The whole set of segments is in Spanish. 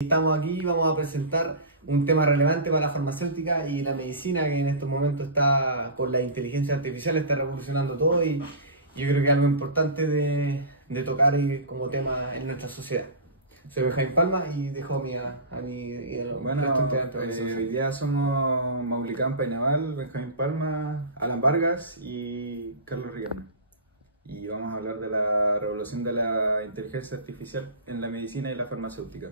Estamos aquí y vamos a presentar un tema relevante para la farmacéutica y la medicina, que en estos momentos está con la inteligencia artificial, está revolucionando todo, y yo creo que es algo importante de tocar como tema en nuestra sociedad. Soy Benjamín Palma y dejo a mi y a los restos integrantes de la hoy día somos Maulicán Painaval, Benjamín Palma, Alan Vargas y Carlos Riquelme. Y vamos a hablar de la revolución de la inteligencia artificial en la medicina y la farmacéutica.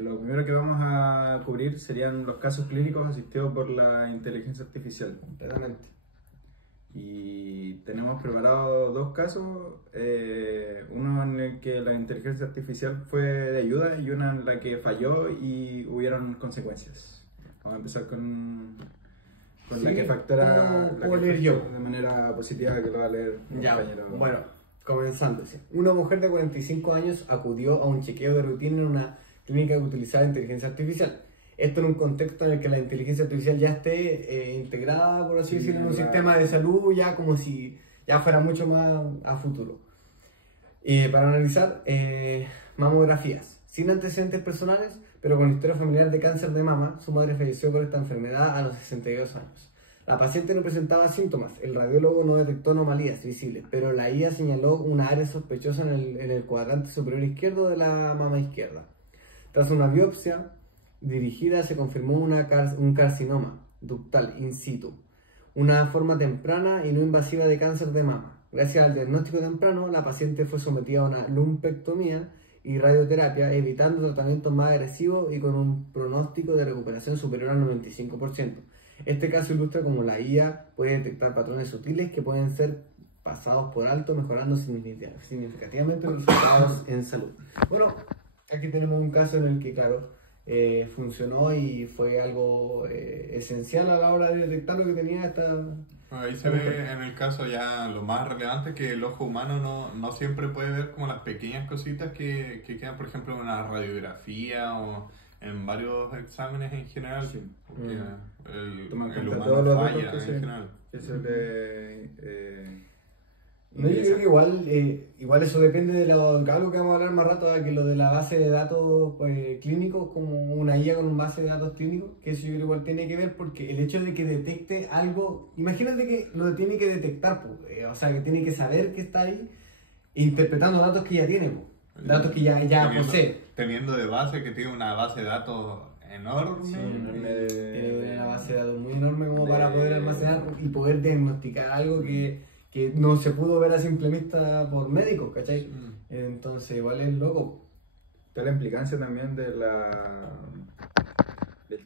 Lo primero que vamos a cubrir serían los casos clínicos asistidos por la inteligencia artificial. Completamente. Y tenemos preparados dos casos, uno en el que la inteligencia artificial fue de ayuda y uno en la que falló y hubieron consecuencias. Vamos a empezar con la que factora de manera positiva, que lo va a leer mi compañero. Bueno, comenzando. Una mujer de 45 años acudió a un chequeo de rutina en una clínica que utilizaba inteligencia artificial. Esto en un contexto en el que la inteligencia artificial ya esté integrada, por así decirlo, en un sistema de salud, ya como si ya fuera mucho más a futuro. Para analizar mamografías, sin antecedentes personales, pero con historia familiar de cáncer de mama. Su madre falleció por esta enfermedad a los 62 años. La paciente no presentaba síntomas, el radiólogo no detectó anomalías visibles, pero la IA señaló una área sospechosa en el cuadrante superior izquierdo de la mama izquierda. Tras una biopsia dirigida se confirmó un carcinoma ductal in situ, una forma temprana y no invasiva de cáncer de mama. Gracias al diagnóstico temprano, la paciente fue sometida a una lumpectomía y radioterapia, evitando tratamientos más agresivos y con un pronóstico de recuperación superior al 95%. Este caso ilustra cómo la IA puede detectar patrones sutiles que pueden ser pasados por alto, mejorando significativamente los resultados en salud. Bueno, aquí tenemos un caso en el que, claro, funcionó y fue algo esencial a la hora de detectar lo que tenía esta... Ahí se ve en el caso ya lo más relevante, que el ojo humano no siempre puede ver como las pequeñas cositas que quedan, por ejemplo, en una radiografía o en varios exámenes en general. Sí. Porque el humano todos los falla datos en general. No, yo creo que igual eso depende de algo que vamos a hablar más rato, que lo de la base de datos clínicos, como una IA con un base de datos clínicos, que eso yo creo que igual tiene que ver, porque el hecho de que detecte algo, imagínate que lo tiene que detectar, o sea, que tiene que saber que está ahí, interpretando datos que ya tiene, datos que ya posee. Teniendo de base que tiene una base de datos enorme. Sí, tiene una base de datos muy enorme como para poder almacenar y poder diagnosticar algo que no se pudo ver a simple vista por médicos, ¿cachai? Entonces igual es loco. Está la implicancia también del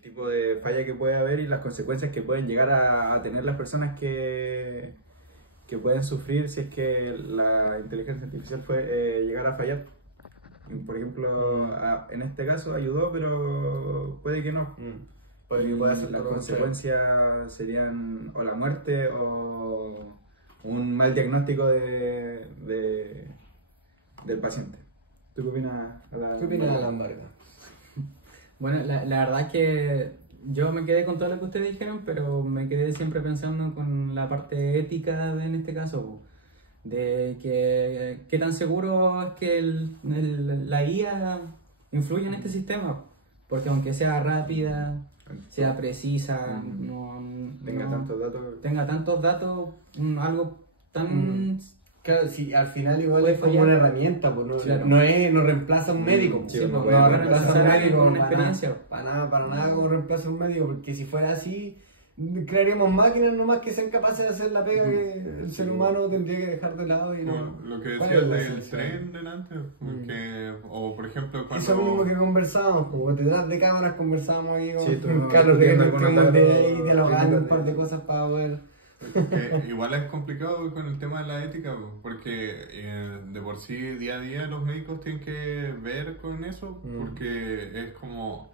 tipo de falla que puede haber y las consecuencias que pueden llegar a tener las personas que pueden sufrir si es que la inteligencia artificial llegar a fallar. Por ejemplo, en este caso ayudó, pero puede que no. Puede hacer las consecuencias serían o la muerte o un mal diagnóstico del paciente. ¿Tú qué opinas, Alan? ¿Qué opinas, Alan Vargas? Bueno, la verdad es que yo me quedé con todo lo que ustedes dijeron, pero me quedé siempre pensando con la parte ética en este caso, de que qué tan seguro es que la IA influye en este sistema, porque aunque sea rápida, sea precisa, tenga tantos datos, algo tan... Claro, sí, al final igual es como una herramienta, pues no reemplaza a un médico. no reemplaza a un médico una experiencia. Para nada como reemplaza a un médico, porque si fuera así, crearíamos máquinas nomás que sean capaces de hacer la pega que el ser humano tendría que dejar de lado. Y lo que decía del tren delante, o por ejemplo cuando... Eso mismo que conversábamos, como detrás de cámaras conversábamos ahí con Carlos Riquelme, dialogando un par de cosas para poder... Igual es complicado con el tema de la ética, porque de por sí día a día los médicos tienen que ver con eso, porque es como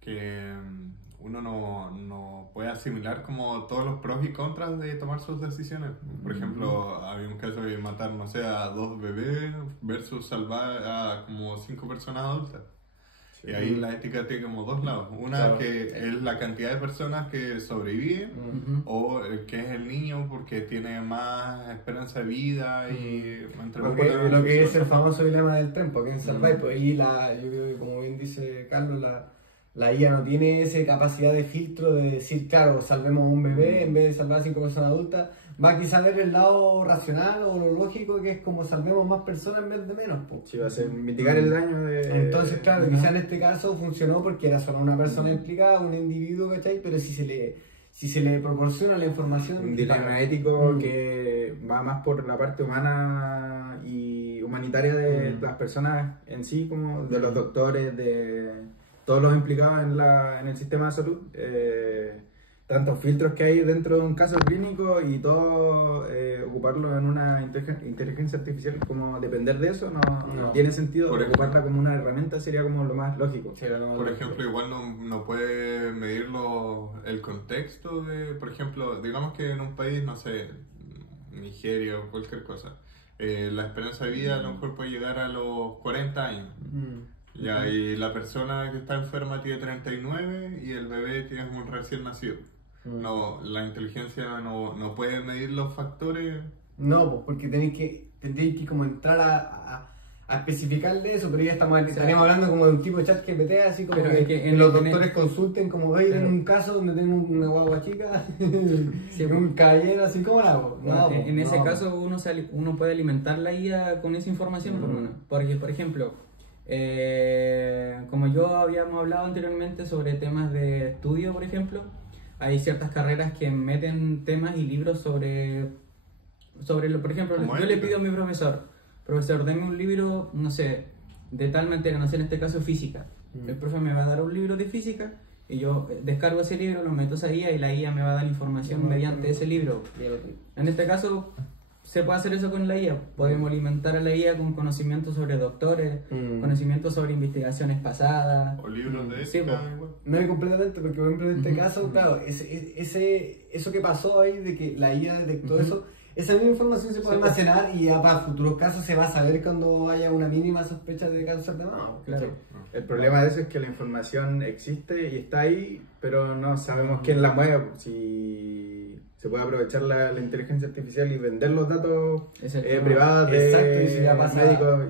que uno no puede asimilar como todos los pros y contras de tomar sus decisiones. Por ejemplo, había un caso de matar, no sé, a 2 bebés versus salvar a como 5 personas adultas. Y ahí la ética tiene como dos lados. Una Claro. que es la cantidad de personas que sobreviven, Ujú. o que es el niño porque tiene más esperanza de vida y entre Lo que, otras lo que es el cosas. famoso dilema del tren, porque en Salváis, pues ahí yo creo que como bien dice Carlos, la IA no tiene esa capacidad de filtro de decir, claro, salvemos a un bebé en vez de salvar a 5 personas adultas. Va quizá a ver el lado racional o lo lógico, que es como salvemos más personas en vez de menos. Pues. Sí, va a ser mitigar el daño de... Entonces, claro, quizá en este caso funcionó porque era solo una persona implicada, un individuo, ¿cachai? Pero si se le proporciona la información... Un dilema ético Mm. que va más por la parte humana y humanitaria de las personas en sí, como de los doctores, de todos los implicados en el sistema de salud. Tantos filtros que hay dentro de un caso clínico y todo ocuparlo en una inteligencia artificial, como depender de eso, no tiene sentido. Por Ocuparla como una herramienta sería como lo más lógico. Sí, no, Por ejemplo, igual no puede medir el contexto de, por ejemplo, digamos que en un país, no sé, Nigeria o cualquier cosa, la esperanza de vida a lo mejor puede llegar a los 40 años. Ya, y la persona que está enferma tiene 39 y el bebé tiene un recién nacido. No, la inteligencia no puede medir los factores. No, pues porque tendréis que como entrar a especificarle eso, pero ya estaríamos hablando como de un tipo de chat GPT, así como Pero que los doctores consulten como, veis, en un caso donde tengo una guagua chica, Sí, un caballero, así como la hago. Bueno, No, en ese no. caso uno puede alimentar la IA con esa información, por lo menos. Porque, por ejemplo, como yo habíamos hablado anteriormente sobre temas de estudio, por ejemplo, hay ciertas carreras que meten temas y libros sobre por ejemplo, Como yo le ética. pido a mi profesor, deme un libro, no sé, de tal materia, no sé, en este caso física. El profe me va a dar un libro de física y yo descargo ese libro, lo meto a esa IA y la IA me va a dar información mediante ese libro. En este caso, se puede hacer eso con la IA. Podemos alimentar a la IA con conocimientos sobre doctores, conocimientos sobre investigaciones pasadas. O libros de Sí, ética, pues. igual. No, y completamente, porque por ejemplo en este caso, claro, eso que pasó ahí de que la IA detectó eso, esa misma información se puede Sí, pues. almacenar y ya para futuros casos se va a saber cuando haya una mínima sospecha de cáncer de mama. Claro. El problema de eso es que la información existe y está ahí, pero no sabemos quién la mueve. Si se puede aprovechar la inteligencia artificial y vender los datos Es el tema. privados de Exacto, y eso ya pasa. médicos.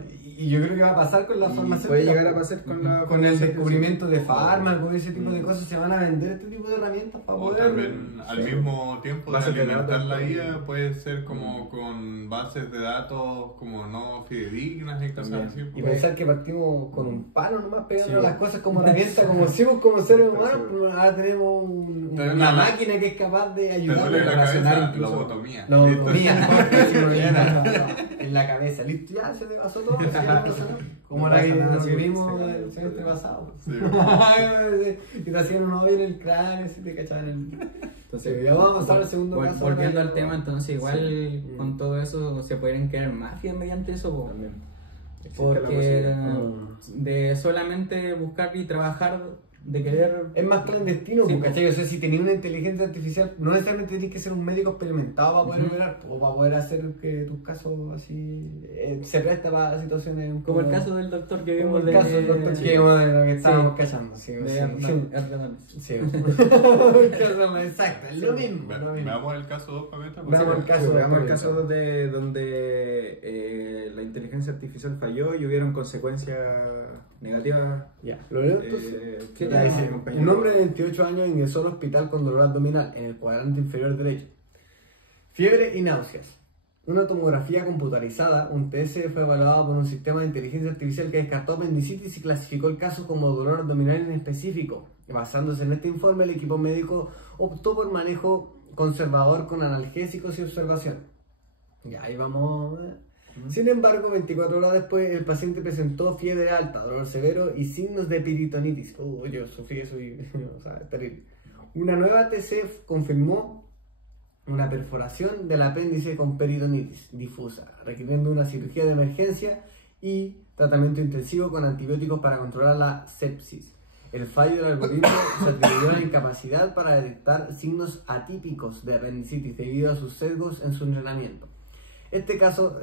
Y yo creo que va a pasar con la Y farmacéutica. puede llegar a pasar con la Con el farmacéutica. descubrimiento de fármacos, ese tipo de cosas, se van a vender este tipo de herramientas para O poder. también al mismo tiempo de Bases de alimentar datos, la pues. IA puede ser como con bases de datos como no fidedignas y cosas También. así. Y pues. pensar que partimos con un palo nomás pegando Sí. las cosas como herramienta, como hicimos como seres humanos, Sí. pero ahora tenemos Te duele una la- máquina que es capaz de Te ayudarnos duele a la relacionar cabeza, incluso. lobotomía. No, Listo. en la cabeza, listo, ya se te pasó todo, ya no pasa nada. Como No era pasa que nada, lo sí, que vimos sí. el semestre pasado. Sí. Y te hacían un hoyo en el cráneo, si te cachaban el... Entonces, ya vamos a pasar al segundo caso. Volviendo ahora. al tema, entonces igual Sí. con todo eso se pueden crear mafias mediante eso, po. También. Existe la Porque posibilidad. de solamente buscar y trabajar, de querer... Es más clandestino, Sí, porque, ¿cachai? O sea, si tenés una inteligencia artificial, no necesariamente tenés que ser un médico experimentado para poder Ujú. operar, o para poder hacer que tus casos así se presta para situaciones un Como el poco- caso del doctor que como vimos el caso del doctor que vimos de lo que estábamos cachando. Sí, de sí, Erdogan. sí. Exacto, es lo mismo. lo mismo. Veamos el caso 2 para ver. Veamos el caso. Veamos el caso donde la inteligencia artificial falló y hubieron consecuencias negativas. Ya, lo leo entonces. ¿Qué Ya dice, compañero? un hombre de 28 años ingresó al hospital con dolor abdominal en el cuadrante inferior derecho. Fiebre y náuseas. Una tomografía computarizada, un TS, fue evaluado por un sistema de inteligencia artificial que descartó apendicitis y clasificó el caso como dolor abdominal inespecífico. Basándose en este informe, el equipo médico optó por manejo conservador con analgésicos y observación. Ya, ahí vamos. Sin embargo, 24 horas después, el paciente presentó fiebre alta, dolor severo y signos de peritonitis. Yo sufrí eso y, o sea, es terrible. Una nueva TC confirmó una perforación del apéndice con peritonitis difusa, requiriendo una cirugía de emergencia y tratamiento intensivo con antibióticos para controlar la sepsis. El fallo del algoritmo se atribuyó a la incapacidad para detectar signos atípicos de apendicitis debido a sus sesgos en su entrenamiento. Este caso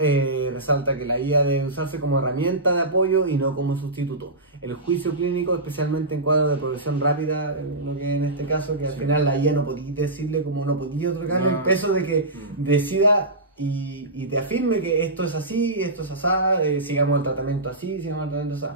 resalta que la IA debe usarse como herramienta de apoyo y no como sustituto. El juicio clínico, especialmente en cuadros de progresión rápida, lo que en este caso, que al final la IA no podía decirle como no podía otorgarle el peso de que decida y te afirme que esto es así, esto es así, sigamos el tratamiento así, sigamos el tratamiento así.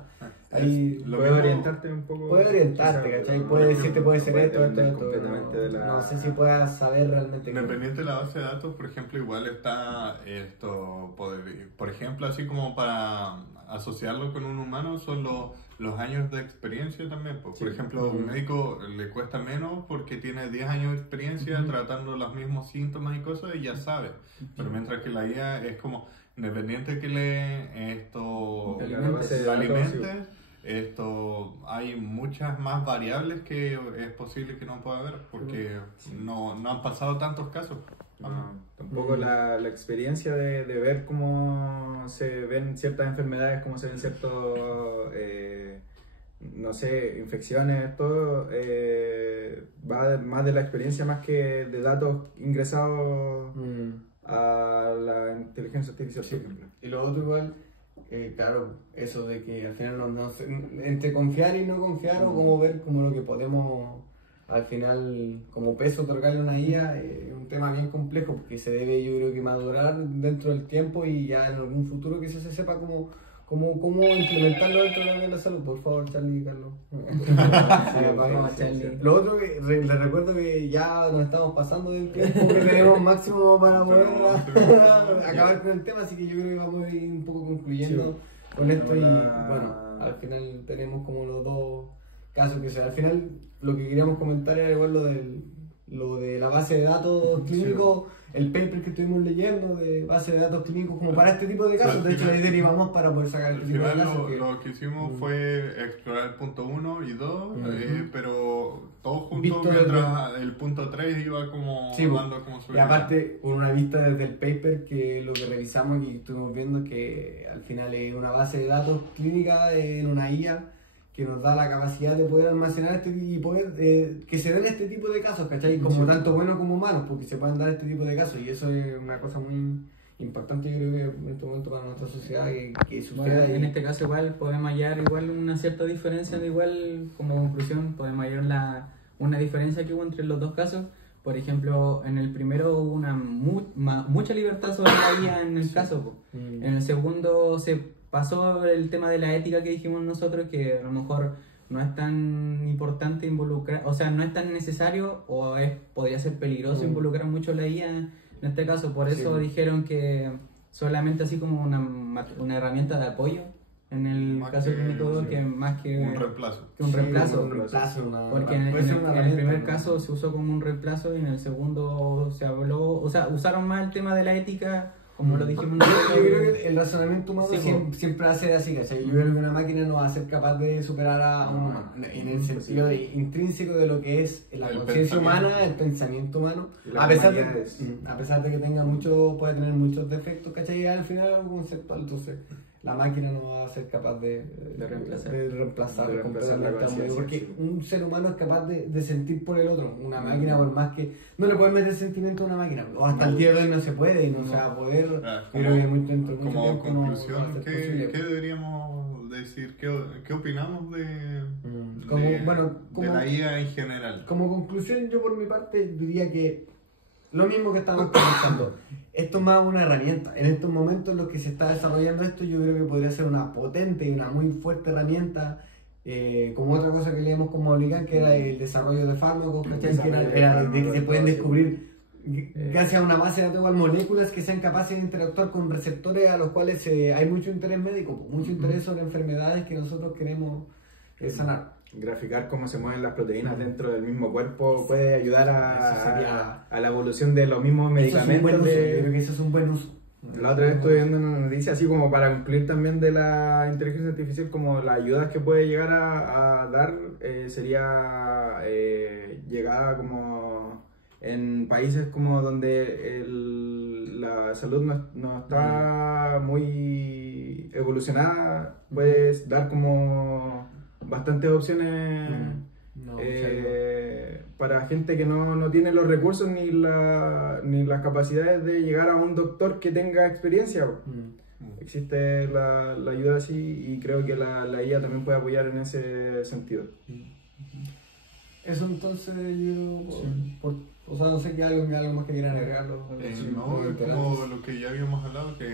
Ahí puede orientarte un poco. Puede orientarte, ¿cachai? Puede decirte, puede ser esto, esto. Completamente de la... No sé si puedas saber realmente. Independiente de la base de datos, por ejemplo, igual está esto, por ejemplo, así como para asociarlo con un humano, son los años de experiencia también. Pues. Por ejemplo, a un médico le cuesta menos porque tiene 10 años de experiencia tratando los mismos síntomas y cosas y ya sabe. Pero mientras que la IA es como, independiente que lo alimente, hay muchas más variables que es posible que no pueda haber porque no han pasado tantos casos. Tampoco la experiencia de ver cómo se ven ciertas enfermedades, cómo se ven ciertos, no sé, infecciones, todo va más de la experiencia más que de datos ingresados a la inteligencia artificial, por ejemplo. Y lo otro igual, claro, eso de que al final entre confiar y no confiar o como ver como lo que podemos al final como peso otorgarle a una IA es un tema bien complejo porque se debe yo creo que madurar dentro del tiempo y ya en algún futuro que se sepa cómo implementarlo dentro de la salud. Por favor, Charlie y Carlos. Lo otro que les recuerdo que ya nos estamos pasando del tiempo que tenemos máximo para poder acabar con el tema, así que yo creo que vamos a ir un poco concluyendo con esto y bueno, al final tenemos como los dos casos que sea. Al final lo que queríamos comentar era igual lo de la base de datos clínicos, el paper que estuvimos leyendo de base de datos clínicos como para este tipo de casos. De hecho, ahí derivamos para poder sacar este tipo de casos. Lo que hicimos fue explorar el punto 1 y 2, pero todos juntos mientras el punto 3 iba como dando como su... Y aparte, con una vista desde el paper que lo que revisamos y estuvimos viendo que al final es una base de datos clínica en una IA que nos da la capacidad de poder almacenar y poder que se den este tipo de casos, ¿cachai? Como tanto buenos como malos, porque se pueden dar este tipo de casos y eso es una cosa muy importante, yo creo que en este momento para nuestra sociedad que suceda. Bueno, en este caso igual podemos hallar igual una cierta diferencia, de igual como conclusión podemos hallar una diferencia que hubo entre los dos casos. Por ejemplo, en el primero hubo una mucha libertad sobre la IA en el caso. En el segundo se pasó el tema de la ética que dijimos nosotros, que a lo mejor no es tan importante involucrar, o sea, no es tan necesario o podría ser peligroso involucrar mucho la IA en este caso. Por eso dijeron que solamente así como una herramienta de apoyo en el más caso clínico, que más que un reemplazo. Porque en el primer caso se usó como un reemplazo y en el segundo se habló, o sea, usaron más el tema de la ética, como lo dijimos nosotros. Yo creo que el razonamiento humano siempre va a ser así, ¿cachai? Yo creo que una máquina no va a ser capaz de superar a un humano, en el sentido intrínseco de lo que es la conciencia humana, el pensamiento humano, a pesar de que puede tener muchos defectos, ¿cachai? Al final es algo conceptual, entonces la máquina no va a ser capaz de reemplazar completamente, porque un ser humano es capaz de sentir por el otro. Una máquina, por más que no le puedes meter sentimiento a una máquina, o hasta el día de hoy no se puede, y no se va a poder. Como conclusión, ¿qué deberíamos decir? ¿Qué opinamos de la IA en general? Como conclusión, yo por mi parte diría que lo mismo que estamos comentando, esto es más una herramienta. En estos momentos en los que se está desarrollando esto, yo creo que podría ser una potente y una muy fuerte herramienta, como otra cosa que leemos como obligan, que era el desarrollo de fármacos, que era de que se pueden descubrir gracias a una base de datos igual moléculas que sean capaces de interactuar con receptores a los cuales hay mucho interés médico, mucho interés sobre enfermedades que nosotros queremos sanar. Graficar cómo se mueven las proteínas dentro del mismo cuerpo puede ayudar a la evolución de los mismos medicamentos. Yo creo que eso es un buen uso. La otra vez estuve viendo una noticia así como para concluir también de la inteligencia artificial, como las ayudas que puede llegar a dar, sería llegada como en países como donde la salud no está muy evolucionada, puedes dar como bastantes opciones No, para gente que no tiene los recursos ni las capacidades de llegar a un doctor que tenga experiencia. Existe la ayuda así y creo que la IA también puede apoyar en ese sentido. Eso entonces yo, o sea, no sé qué algo más que quieran agregarlo. No, es como lo que ya habíamos hablado, que